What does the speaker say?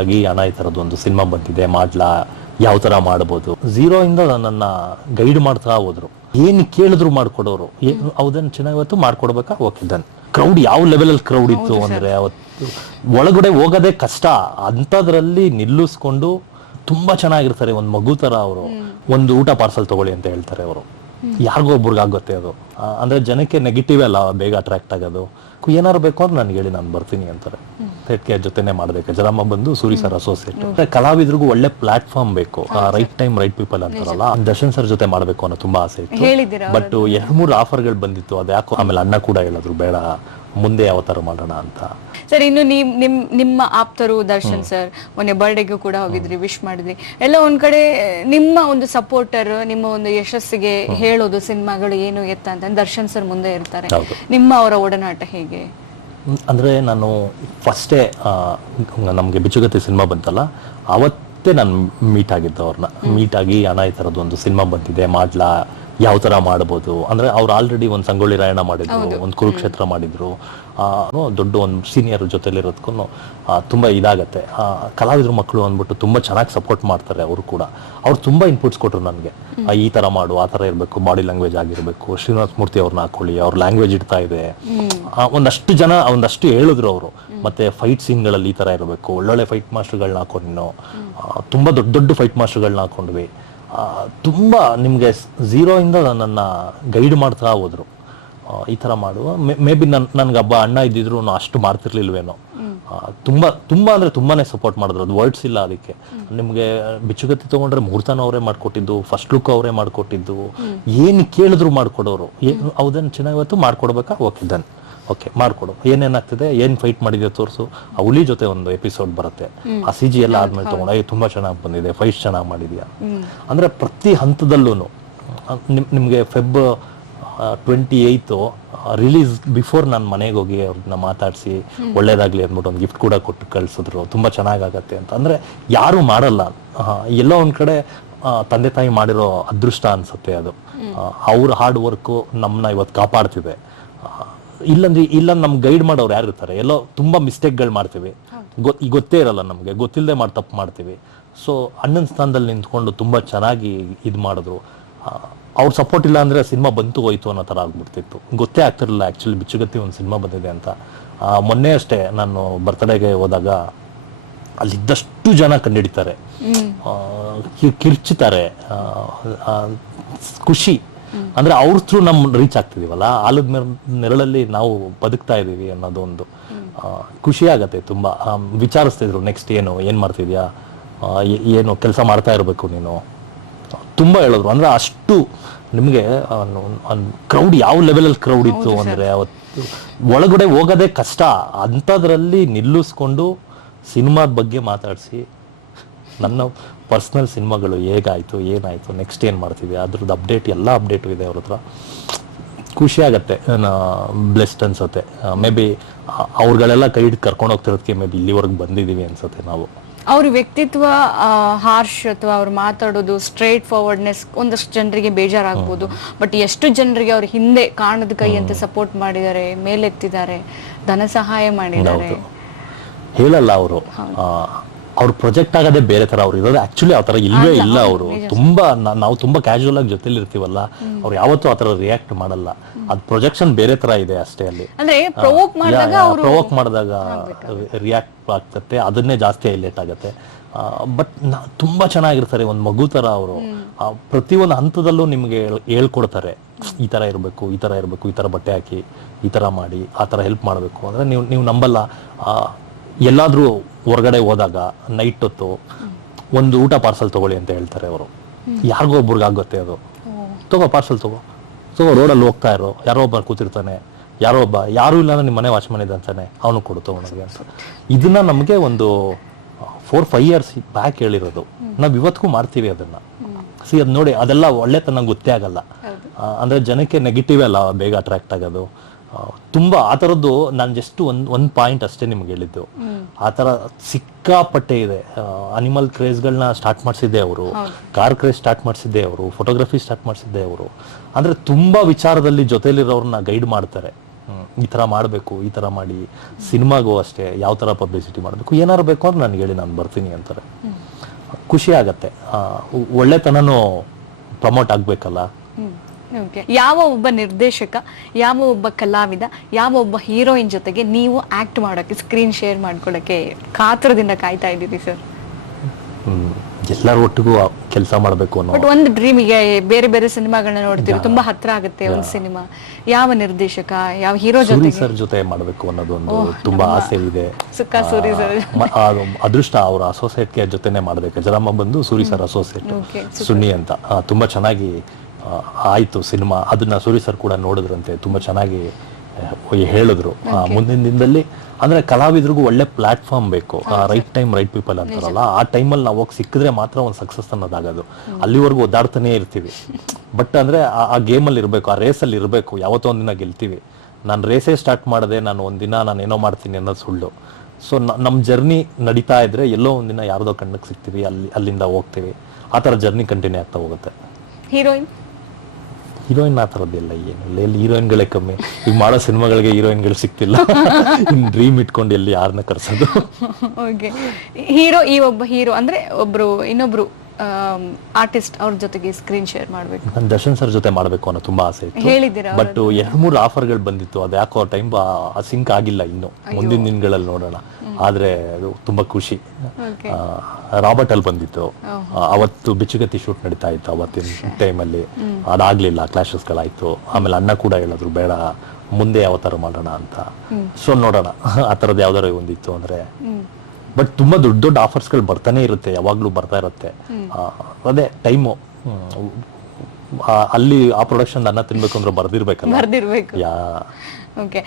ಆಗಿ ಅಣ್ಣ ಈ ತರದ್ದು ಒಂದು ಸಿನಿಮಾ ಬಂದಿದೆ ಮಾಡ್ಲಾ, ಯಾವ ತರ ಮಾಡ್ಬೋದು, ಝೀರೋ ಇಂದ ನನ್ನ ಗೈಡ್ ಮಾಡ್ತಾ ಹೋದ್ರು. ಏನ್ ಕೇಳಿದ್ರು ಮಾಡ್ಕೊಡೋರು. ಹೌದನ್ ಚೆನ್ನಾಗಿ ಇವತ್ತು ಮಾಡ್ಕೊಡ್ಬೇಕಾ, ಓಕೆ ಡನ್. ಕ್ರೌಡ್ ಯಾವ ಲೆವೆಲ್ ಅಲ್ಲಿ ಕ್ರೌಡ್ ಇತ್ತು ಅಂದ್ರೆ ಅವತ್ತು ಒಳಗಡೆ ಹೋಗೋದೇ ಕಷ್ಟ, ಅಂತದ್ರಲ್ಲಿ ನಿಲ್ಲಿಸ್ಕೊಂಡು ತುಂಬಾ ಚೆನ್ನಾಗಿರ್ತಾರೆ. ಒಂದ್ ಮಗು ತರ ಅವರು. ಒಂದು ಊಟ ಪಾರ್ಸಲ್ ತಗೊಳ್ಳಿ ಅಂತ ಹೇಳ್ತಾರೆ ಅವರು. ಯಾರಿಗೋ ಒಬ್ರಿಗಾಗುತ್ತೆ ಅದು. ಅಂದ್ರೆ ಜನಕ್ಕೆ ನೆಗೆಟಿವ್ ಅಲ್ಲ ಬೇಗ ಅಟ್ರಾಕ್ಟ್ ಆಗೋದು. ಏನಾರು ಬೇಕು ಅಂದ್ರೆ ನನ್ಗೆ ಹೇಳಿ ನಾನು ಬರ್ತೀನಿ ಅಂತಾರೆ. ಥೇಟ್ಗೆ ಜೊತೆನೆ ಮಾಡ್ಬೇಕು. ಜರಮ್ಮ ಬಂದು ಸೂರಿ ಸರ್ ಅಸೋಸಿಯೇಟ್. ಕಲಾವಿದ್ರಿಗೂ ಒಳ್ಳೆ ಪ್ಲಾಟ್ಫಾರ್ಮ್ ಬೇಕು. ರೈಟ್ ಟೈಮ್ ರೈಟ್ ಪೀಪಲ್ ಅಂತಾರಲ್ಲ, ದರ್ಶನ್ ಸರ್ ಜೊತೆ ಮಾಡ್ಬೇಕು ಅನ್ನೋ ತುಂಬಾ ಆಸೆ ಇತ್ತು. ಬಟ್ 2-3 ಆಫರ್ಗಳು ಬಂದಿತ್ತು, ಅದ್ಯಾಕೋ ಆಮೇಲೆ ಅಣ್ಣ ಕೂಡ ಹೇಳಿದ್ರು ಬೇಡ, ಮುಂದೆ ಯಾವ ತರ ಮಾಡೋಣ ಅಂತ. ಸರ್, ಇನ್ನು ನಿಮ್ಮ ಆಪ್ತರು ದರ್ಶನ್ ಸರ್ ಮೊನ್ನೆ ಬರ್ಡೇಗೂ ಕೂಡ ಹೋಗಿದ್ರಿ, ವಿಶ್ ಮಾಡಿದ್ರಿ. ಎಲ್ಲ ಒಂದ್ ಕಡೆ ನಿಮ್ಮ ಒಂದು ಸಪೋರ್ಟರ್, ನಿಮ್ಮ ಒಂದು ಯಶಸ್ಸಿಗೆ ಹೇಳೋದು ಸಿನಿಮಾಗಳು ಏನು ಎತ್ತ ಅಂತ ದರ್ಶನ್ ಸರ್ ಮುಂದೆ ಇರ್ತಾರೆ. ನಿಮ್ಮ ಅವರ ಒಡನಾಟ ಹೇಗೆ? ಅಂದ್ರೆ ನಾನು ಫಸ್ಟೇ ನಮ್ಗೆ ಬಿಚ್ಚುಗತ್ತಿ ಸಿನಿಮಾ ಬಂತಲ್ಲ, ಅವತ್ತೇ ನಾನು ಮೀಟ್ ಆಗಿದ್ದೆ ಅವ್ರನ್ನ. ಮೀಟ್ ಆಗಿ ಅಣ್ಣ ಈ ತರದ್ದು ಒಂದು ಸಿನಿಮಾ ಬಂದಿದೆ ಮಾಡ್ಲಾ, ಯಾವ ತರ ಮಾಡ್ಬೋದು ಅಂದ್ರೆ, ಅವ್ರು ಆಲ್ರೆಡಿ ಒಂದ್ ಸಂಗೊಳ್ಳಿ ರಾಯಣ್ಣ ಮಾಡಿದ್ರು, ಒಂದ್ ಕುರುಕ್ಷೇತ್ರ ಮಾಡಿದ್ರು. ದೊಡ್ಡ ಒಂದ್ ಸೀನಿಯರ್ ಜೊತೆಲಿರೋದಕ್ಕೂ ತುಂಬಾ ಇದಾಗತ್ತೆ. ಕಲಾವಿದ್ರ ಮಕ್ಕಳು ಅಂದ್ಬಿಟ್ಟು ತುಂಬಾ ಚೆನ್ನಾಗಿ ಸಪೋರ್ಟ್ ಮಾಡ್ತಾರೆ. ಅವರು ಕೂಡ ಅವ್ರು ತುಂಬಾ ಇನ್ಪುಟ್ಸ್ ಕೊಟ್ರು ನನಗೆ. ಈ ತರ ಮಾಡು, ಆ ತರ ಇರ್ಬೇಕು, ಬಾಡಿ ಲ್ಯಾಂಗ್ವೇಜ್ ಆಗಿರ್ಬೇಕು, ಶ್ರೀನಿವಾಸ ಮೂರ್ತಿ ಅವ್ರನ್ನ ಹಾಕೊಳ್ಳಿ, ಅವ್ರ ಲ್ಯಾಂಗ್ವೇಜ್ ಇಡ್ತಾ ಇದೆ. ಒಂದಷ್ಟು ಹೇಳಿದ್ರು ಅವರು. ಮತ್ತೆ ಫೈಟ್ ಸೀನ್ಗಳಲ್ಲಿ ಈ ತರ ಇರಬೇಕು, ಒಳ್ಳೊಳ್ಳೆ ಫೈಟ್ ಮಾಸ್ಟರ್ಗಳನ್ನ ಹಾಕೊಂಡು, ನೀನು ತುಂಬಾ ದೊಡ್ಡ ದೊಡ್ಡ ಫೈಟ್ ಮಾಸ್ಟರ್ಗಳನ್ನ ಹಾಕೊಂಡ್ವಿ. ತುಂಬಾ ನಿಮ್ಗೆ ಝೀರೋ ಇಂದ ನನ್ನ ಗೈಡ್ ಮಾಡ್ತಾ ಹೋದ್ರು. ಈ ತರ ಮಾಡುವ ಮೇ ಬಿ ನನ್ಗೆ ಹಬ್ಬ ಅಣ್ಣ ಇದ್ದಿದ್ರು ಅಷ್ಟು ಮಾಡ್ತಿರ್ಲಿಲ್ವೇನೋ. ತುಂಬಾ ತುಂಬಾ ಅಂದ್ರೆ ತುಂಬಾನೇ ಸಪೋರ್ಟ್ ಮಾಡಿದ್ರು. ಅದು ವರ್ಡ್ಸ್ ಇಲ್ಲ ಅದಕ್ಕೆ. ನಿಮ್ಗೆ ಬಿಚ್ಚುಗತ್ತಿ ತಗೊಂಡ್ರೆ ಮುಹೂರ್ತನ ಅವರೇ ಮಾಡ್ಕೊಟ್ಟಿದ್ದು, ಫಸ್ಟ್ ಲುಕ್ ಅವರೇ ಮಾಡ್ಕೊಟ್ಟಿದ್ದು. ಏನ್ ಕೇಳಿದ್ರು ಮಾಡ್ಕೊಡೋರು. ಹೌದನ್ ಚೆನ್ನಾಗಿ ಇವತ್ತು ಮಾಡ್ಕೊಡ್ಬೇಕಾ, ಓಕೆ ಡನ್, ಓಕೆ ಮಾಡ್ಕೊಡು. ಏನೇನಾಗ್ತಿದೆ, ಏನ್ ಫೈಟ್ ಮಾಡಿದ್ಯೋ ತೋರಿಸು. ಆ ಹುಲಿ ಜೊತೆ ಒಂದು ಎಪಿಸೋಡ್ ಬರುತ್ತೆ, ಆ CG ಎಲ್ಲ ಆದ್ಮೇಲೆ ತಗೊಂಡು ತುಂಬಾ ಚೆನ್ನಾಗಿ ಬಂದಿದೆ, ಫೈಟ್ ಚೆನ್ನಾಗಿ ಮಾಡಿದ್ಯಾ ಅಂದ್ರೆ ಪ್ರತಿ ಹಂತದಲ್ಲೂ. ನಿಮ್ಗೆ ಫೆಬ್ 28 ರಿಲೀಸ್ ಬಿಫೋರ್ ನಾನು ಮನೆಗೆ ಹೋಗಿ ಅವ್ರನ್ನ ಮಾತಾಡಿಸಿ ಒಳ್ಳೇದಾಗ್ಲಿ ಅಂದ್ಬಿಟ್ಟು ಒಂದು ಗಿಫ್ಟ್ ಕೂಡ ಕೊಟ್ಟು ಕಳ್ಸಿದ್ರು. ತುಂಬಾ ಚೆನ್ನಾಗತ್ತೆ ಅಂತ. ಅಂದ್ರೆ ಯಾರು ಮಾಡಲ್ಲ. ಎಲ್ಲೋ ಒಂದ್ ಕಡೆ ತಂದೆ ತಾಯಿ ಮಾಡಿರೋ ಅದೃಷ್ಟ ಅನ್ಸುತ್ತೆ ಅದು. ಅವ್ರ ಹಾರ್ಡ್ ವರ್ಕ್ ನಮ್ಮನ್ನ ಇವತ್ತು ಕಾಪಾಡ್ತಿದೆ. ಇಲ್ಲ ನಮ್ ಗೈಡ್ ಮಾಡೋರು ಯಾರು ಇರ್ತಾರೆ, ಎಲ್ಲೋ ತುಂಬಾ ಮಿಸ್ಟೇಕ್ಗಳು ಮಾಡ್ತೀವಿ, ಗೊತ್ತೇ ಇರಲ್ಲ ನಮ್ಗೆ, ಗೊತ್ತಿಲ್ಲದೆ ತಪ್ಪು ಮಾಡ್ತೀವಿ. ಸೊ ಅಣ್ಣನ ಸ್ಥಾನದಲ್ಲಿ ನಿಂತ್ಕೊಂಡು ತುಂಬಾ ಚೆನ್ನಾಗಿ ಇದು ಮಾಡಿದ್ರು. ಅವ್ರ ಸಪೋರ್ಟ್ ಇಲ್ಲ ಅಂದ್ರೆ ಸಿನಿಮಾ ಬಂತು ಹೋಯ್ತು ಅನ್ನೋ ತರ ಆಗ್ಬಿಡ್ತಿತ್ತು. ಗೊತ್ತೇ ಆಗ್ತಿರ್ಲಿಲ್ಲ ಆಕ್ಚುಲಿ ಬಿಚ್ಚುಗತ್ತಿ ಒಂದು ಸಿನಿಮಾ ಬಂದಿದೆ ಅಂತ. ಮೊನ್ನೆ ಅಷ್ಟೇ ನಾನು ಬರ್ತ್ಡೇಗೆ ಹೋದಾಗ ಅಲ್ಲಿದ್ದಷ್ಟು ಜನ ಕಂಡಿಡಿತಾರೆ, ಕಿರ್ಚುತ್ತಾರೆ. ಖುಷಿ ಅಂದ್ರೆ ಅವ್ರ ಥ್ರೂ ನಮ್ ರೀಚ್ ಆಗ್ತಿದೀವಲ್ಲ, ಆಲದ ನೆರಳಲ್ಲಿ ನಾವು ಬದುಕ್ತಾ ಇದೀವಿ ಅನ್ನೋದು ಒಂದು ಖುಷಿ ಆಗತ್ತೆ ತುಂಬಾ. ವಿಚಾರಿಸ್ತಿದ್ರು ನೆಕ್ಸ್ಟ್ ಏನ್ ಮಾಡ್ತಿದ್ಯಾ, ಏನು ಕೆಲಸ ಮಾಡ್ತಾ ಇರ್ಬೇಕು ನೀನು, ತುಂಬಾ ಹೇಳಿದ್ರು. ಅಂದ್ರೆ ಅಷ್ಟು ನಿಮ್ಗೆ ಕ್ರೌಡ್ ಯಾವ ಲೆವೆಲ್ ಅಲ್ಲಿ ಕ್ರೌಡ್ ಇತ್ತು ಅಂದ್ರೆ ಅವತ್ತು ಒಳಗಡೆ ಹೋಗೋದೇ ಕಷ್ಟ, ಅಂತದ್ರಲ್ಲಿ ನಿಲ್ಲಿಸ್ಕೊಂಡು ಸಿನಿಮಾದ ಬಗ್ಗೆ ಮಾತಾಡಿಸಿ, ನನ್ನ ಪರ್ಸನಲ್ ಸಿನಿಮಾಗಳು ಹೇಗಾಯ್ತು, ಏನಾಯ್ತು, ನೆಕ್ಸ್ಟ್ ಏನ್ ಮಾಡ್ತಿದ್ವಿ ಅದ್ರದ್ದು ಅಪ್ಡೇಟ್, ಎಲ್ಲ ಅಪ್ಡೇಟು ಇದೆ ಅವ್ರ ಹತ್ರ. ಖುಷಿ ಆಗತ್ತೆ, ಬ್ಲೆಸ್ಡ್ ಅನ್ಸುತ್ತೆ. ಮೇ ಬಿ ಅವ್ರುಗಳೆಲ್ಲ ಕೈ ಹಿಡಿದು ಕರ್ಕೊಂಡು ಹೋಗ್ತಿರೋದಕ್ಕೆ ಮೇ ಬಿ ಇಲ್ಲಿವರೆಗೆ ಬಂದಿದೀವಿ ಅನ್ಸುತ್ತೆ ನಾವು. ಅವ್ರ ವ್ಯಕ್ತಿತ್ವ ಹಾರ್ಶ್ ಅಥವಾ ಅವ್ರು ಮಾತಾಡೋದು ಸ್ಟ್ರೇಟ್ ಫಾರ್ವರ್ಡ್ನೆಸ್ ಒಂದಷ್ಟು ಜನರಿಗೆ ಬೇಜಾರಾಗ್ಬೋದು. ಬಟ್ ಎಷ್ಟು ಜನರಿಗೆ ಅವ್ರ ಹಿಂದೆ ಕಾಣದ ಕೈ ಅಂತ ಸಪೋರ್ಟ್ ಮಾಡಿದ್ದಾರೆ, ಮೇಲೆತ್ತಿದ್ದಾರೆ, ಧನ ಸಹಾಯ ಮಾಡಿದ್ದಾರೆ. ಹೇಳಲ್ಲ ಅವರು. ಅವ್ರ ಪ್ರೊಜೆಕ್ಟ್ ಆಗೋದೇ ಬೇರೆ ತರ. ಅವ್ರು ಇರೋದು ಆಕ್ಚುಲಿ ಆ ತರ ಇಲ್ವೇ ಇಲ್ಲ. ಅವರು ತುಂಬಾ ನಾವು ತುಂಬಾ ಕ್ಯಾಶುವಲ್ ಆಗಿ ಜೊತೆಲಿ ಇರ್ತೀವಲ್ಲ, ಅವ್ರು ಯಾವತ್ತೂ ಆ ತರ ರಿಯಾಕ್ಟ್ ಮಾಡಲ್ಲ. ಅದ್ ಪ್ರೊಜೆಕ್ಷನ್ ಬೇರೆ ತರ ಇದೆ ಅಷ್ಟೇ. ಅಲ್ಲಿ ಪ್ರೊವೋಕ್ ಮಾಡಿದಾಗ ರಿಯಾಕ್ಟ್ ಆಗ್ತತೆ, ಅದನ್ನೇ ಜಾಸ್ತಿ ಹೈಲೈಟ್ ಆಗತ್ತೆ. ಬಟ್ ತುಂಬಾ ಚೆನ್ನಾಗಿರ್ತಾರೆ, ಒಂದ್ ಮಗು ತರ ಅವರು. ಪ್ರತಿಯೊಂದು ಹಂತದಲ್ಲೂ ನಿಮ್ಗೆ ಹೇಳ್ಕೊಡ್ತಾರೆ, ಈ ತರ ಇರ್ಬೇಕು, ಈ ತರ ಇರ್ಬೇಕು, ಈ ತರ ಬಟ್ಟೆ ಹಾಕಿ, ಈ ತರ ಮಾಡಿ, ಆ ತರ ಹೆಲ್ಪ್ ಮಾಡ್ಬೇಕು ಅಂದ್ರೆ ನೀವು ನಂಬಲ್ಲ. ಎಲ್ಲಾದ್ರೂ ಹೊರಗಡೆ ಹೋದಾಗ ನೈಟ್ ಹೊತ್ತು ಒಂದು ಊಟ ಪಾರ್ಸಲ್ ತಗೊಳ್ಳಿ ಅಂತ ಹೇಳ್ತಾರೆ ಅವರು. ಯಾರಿಗೋ ಒಬ್ರಿಗಾಗುತ್ತೆ ಅದು. ತಗೋ ಪಾರ್ಸಲ್ ತಗೋ ರೋಡಲ್ಲಿ ಹೋಗ್ತಾ ಇರೋ, ಯಾರೋ ಒಬ್ಬ ಕೂತಿರ್ತಾನೆ, ಯಾರು ಇಲ್ಲ ಅಂದ್ರೆ ನಿಮ್ಮ ಮನೆ ವಾಚ್ಮನ್ ಇದೆ ಅಂತಾನೆ, ಅವನು ಕೊಡು ತಗೊಂಡೋಗಿ ಅಂತ. ಇದನ್ನ ನಮ್ಗೆ ಒಂದು 4-5 years ಬ್ಯಾಕ್ ಹೇಳಿರೋದು. ನಾವ್ ಇವತ್ತಿಗೂ ಮಾಡ್ತೀವಿ ಅದನ್ನ. ಅದ್ ನೋಡಿ, ಅದೆಲ್ಲ ಒಳ್ಳೆತನ ಗೊತ್ತೇ ಆಗಲ್ಲ. ಅಂದ್ರೆ ಜನಕ್ಕೆ ನೆಗೆಟಿವ್ ಅಲ್ಲ ಬೇಗ ಅಟ್ರಾಕ್ಟ್ ಆಗೋದು. ತುಂಬಾ ಆ ತರದ್ದು. ನಾನು ಜಸ್ಟ್ ಒಂದ್ ಪಾಯಿಂಟ್ ಅಷ್ಟೇ ನಿಮ್ಗೆ ಹೇಳಿದ್ದು. ಆ ತರ ಸಿಕ್ಕಾಪಟ್ಟೆ ಇದೆ. ಅನಿಮಲ್ ಕ್ರೇಜ್ಗಳನ್ನ ಸ್ಟಾರ್ಟ್ ಮಾಡಿಸಿದ್ದೆ ಅವರು, ಕಾರ್ ಕ್ರೇಜ್ ಸ್ಟಾರ್ಟ್ ಮಾಡಿಸಿದ್ದೆ ಅವರು, ಫೋಟೋಗ್ರಫಿ ಸ್ಟಾರ್ಟ್ ಮಾಡಿಸಿದ್ದೆ ಅವರು. ಅಂದ್ರೆ ತುಂಬಾ ವಿಚಾರದಲ್ಲಿ ಜೊತೆಲಿರೋರ್ನ ಗೈಡ್ ಮಾಡ್ತಾರೆ. ಈ ಥರ ಮಾಡಬೇಕು, ಈ ಥರ ಮಾಡಿ, ಸಿನಿಮಾಗೂ ಅಷ್ಟೇ ಯಾವ ಥರ ಪಬ್ಲಿಸಿಟಿ ಮಾಡಬೇಕು, ಏನಾರು ಬೇಕು ಅಂದ್ರೆ ನನಗೆ ಹೇಳಿ ನಾನು ಬರ್ತೀನಿ ಅಂತಾರೆ. ಖುಷಿ ಆಗತ್ತೆ. ಒಳ್ಳೆತನನೂ ಪ್ರಮೋಟ್ ಆಗಬೇಕಲ್ಲ. ಯಾವ ಒಬ್ಬ ನಿರ್ದೇಶಕ, ಯಾವ ಒಬ್ಬ ಕಲಾವಿದ, ಯಾವ ಒಬ್ಬ ಹೀರೋಯಿನ್ ಜೊತೆಗೆ ನೀವು ಆಕ್ಟ್ ಮಾಡೋಕ್ಕೆ, ಸ್ಕ್ರೀನ್ ಶೇರ್ ಮಾಡ್ಕೊಳ್ಳೋಕ್ಕೆ ಕಾತರದಿಂದ ಕಾಯ್ತಾ ಇದ್ದೀರಿ ಸರ್? ಎಲ್ಲರ ಒಟ್ಟಿಗೂ ಕೆಲಸ ಮಾಡಬೇಕು ಅನ್ನೋ ಬಟ್ ಒಂದು ಡ್ರೀಮ್. ಈಗ ಬೇರೆ ಬೇರೆ ಸಿನಿಮಾಗಳನ್ನ ನೋಡ್ತೀವಿ, ತುಂಬಾ ಹತ್ರ ಆಗುತ್ತೆ ಒಂದು ಸಿನಿಮಾ. ಯಾವ ನಿರ್ದೇಶಕ, ಯಾವ ಹೀರೋ ಸೂರಿ ಜೊತೆ? ಸರ್ ಜೊತೆ ಮಾಡಬೇಕು ಅನ್ನೋದೊಂದು ತುಂಬಾ ಆಸೆ ಇದೆ. ಸುಕ್ಕ ಸೂರಿ ಸರ್ ಅದೃಷ್ಟ, ಅವ್ರ ಅಸೋಸಿಯೇಟ್ಗೆ ಜೊತೆನೆ ಮಾಡ್ಬೇಕು. ಜರಮ್ಮ ಬಂದು ಸೂರಿ ಸರ್ ಅಸೋಸಿಯೇಟ್ ಸುನ್ನಿ ಅಂತ. ತುಂಬಾ ಚೆನ್ನಾಗಿ ಆಯ್ತು ಸಿನಿಮಾ. ಅದನ್ನ ಸೂರಿ ಸರ್ ಕೂಡ ನೋಡಿದ್ರಂತೆ, ತುಂಬಾ ಚೆನ್ನಾಗಿ ಹೇಳಿದ್ರು. ಮುಂದಿನ ದಿನದಲ್ಲಿ ಅಂದ್ರೆ ಕಲಾವಿದ್ರಿಗೂ ಒಳ್ಳೆ ಪ್ಲಾಟ್ಫಾರ್ಮ್ ಬೇಕು. ರೈಟ್ ಟೈಮ್ ರೈಟ್ ಪೀಪಲ್ ಅಂತಾರಲ್ಲ, ಆ ಟೈಮಲ್ಲಿ ನಾವು ಹೋಗಿ ಸಿಕ್ಕಿದ್ರೆ ಮಾತ್ರ ಒಂದು ಸಕ್ಸಸ್ ಅನ್ನೋದಾಗೋದು. ಅಲ್ಲಿವರೆಗೂ ಒದ್ದಾಡ್ತಾನೆ ಇರ್ತೀವಿ. ಬಟ್ ಅಂದ್ರೆ ಆ ಗೇಮಲ್ಲಿ ಇರಬೇಕು, ಆ ರೇಸಲ್ಲಿ ಇರಬೇಕು. ಯಾವತ್ತೋ ಒಂದಿನ ಗೆಲ್ತೀವಿ. ನಾನು ರೇಸೇ ಸ್ಟಾರ್ಟ್ ಮಾಡಿದೆ, ನಾನು ಒಂದಿನ ನಾನು ಏನೋ ಮಾಡ್ತೀನಿ ಅನ್ನೋದು ಸುಳ್ಳು. ಸೊ ನಮ್ಮ ಜರ್ನಿ ನಡೀತಾ ಇದ್ರೆ ಎಲ್ಲೋ ಒಂದಿನ ಯಾರ್ದೋ ಕಣ್ಣಿಗೆ ಸಿಗ್ತೀವಿ, ಅಲ್ಲಿಂದ ಹೋಗ್ತೀವಿ. ಆ ಥರ ಜರ್ನಿ ಕಂಟಿನ್ಯೂ ಆಗ್ತಾ ಹೋಗುತ್ತೆ. ಹೀರೋಯಿನ್ ಹೀರೋಯಿನ್ ಆ ಥರದ್ದೆಲ್ಲ ಏನು ಎಲ್ಲಿ ಹೀರೋಯಿನ್ಗಳೇ ಕಮ್ಮಿ. ಈಗ ಮಾಡೋ ಸಿನಿಮಾಗಳಿಗೆ ಹೀರೋಯಿನ್ಗಳು ಸಿಗ್ತಿಲ್ಲ. ಇನ್ನು ಡ್ರೀಮ್ ಇಟ್ಕೊಂಡು ಎಲ್ಲಿ ಯಾರನ್ನ ಕರ್ಸೋದು. ಓಕೆ, ಹೀರೋ, ಈ ಒಬ್ಬ ಹೀರೋ ಅಂದ್ರೆ ಇನ್ನೊಬ್ರು ಆರ್ಟಿಸ್ಟ್ ಅವ್ರ ಜೊತೆಗೆ ಸ್ಕ್ರೀನ್ ಶೇರ್ ಮಾಡ್ಬೇಕು. ನಾನು ದರ್ಶನ್ ಸರ್ ಜೊತೆ ಮಾಡ್ಬೇಕು ಅನ್ನೋ ತುಂಬಾ ಆಸೆ ಇತ್ತು. ಹೇಳಿದ್ದೀರಾ? ಬಟ್ 2-3 ಆಫರ್ಗಳು ಬಂದಿತ್ತು. ಅದು ಯಾಕೋ ಟೈಮ್ ಸಿಂಕ್ ಆಗಿಲ್ಲ. ಇನ್ನು ಮುಂದಿನ ದಿನಗಳಲ್ಲಿ ನೋಡೋಣ. ಆದ್ರೆ ಅದು ತುಂಬಾ ಖುಷಿ. ರಾಬರ್ಟ್ ಅಲ್ಲಿ ಬಂದಿತ್ತು. ಅವತ್ತು ಬಿಚ್ಚುಗತ್ತಿ ಶೂಟ್ ನಡೀತಾ ಇತ್ತು ಅವತ್ತಿನ ಟೈಮಲ್ಲಿ. ಅದಾಗ್ಲಿಲ್ಲ, ಕ್ಲಾಶಸ್ಗಳಾಯ್ತು. ಆಮೇಲೆ ಅಣ್ಣ ಕೂಡ ಹೇಳಿದ್ರು ಬೇಡ, ಮುಂದೆ ಯಾವ ತರ ಮಾಡೋಣ ಅಂತ. ಸೊ ನೋಡೋಣ ಆ ಥರದ್ದು ಯಾವ್ದಾರು ಒಂದಿತ್ತು ಅಂದ್ರೆ. ಬಟ್ ತುಂಬಾ ದೊಡ್ಡ ದೊಡ್ಡ ಆಫರ್ಸ್ಗಳು ಬರ್ತಾನೆ ಇರುತ್ತೆ, ಯಾವಾಗ್ಲೂ ಬರ್ತಾ ಇರುತ್ತೆ. ಅದೇ ಟೈಮು. ಅಲ್ಲಿ ಆ ಪ್ರೊಡಕ್ಷನ್ ಅನ್ನ ತಿನ್ಬೇಕು ಅಂದ್ರೆ ಬರ್ದಿರ್ಬೇಕಲ್ಲ. ಯಾ. ಓಕೆ.